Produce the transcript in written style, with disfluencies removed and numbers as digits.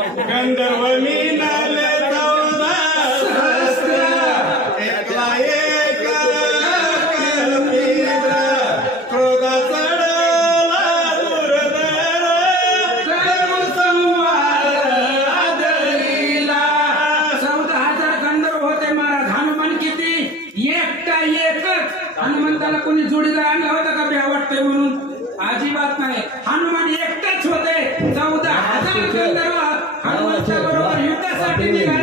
गंधर्व मीनाले 14 सहस्र एकला एक कल्पिद्र क्रोध चढला दुर्धर सर्व संवार आदरीला 14,000 गंधर्व होते महाराज. हनुमान किती? एकटा एकच. हनुमंताला कोणी जोडीदार आणला होता का भ्या वाटतंय म्हणून? अजिबात नाही. हनुमान एकटाच होते. 14,000 गंधर्व हनुमंता बरोबर युद्धासाठी निघाले.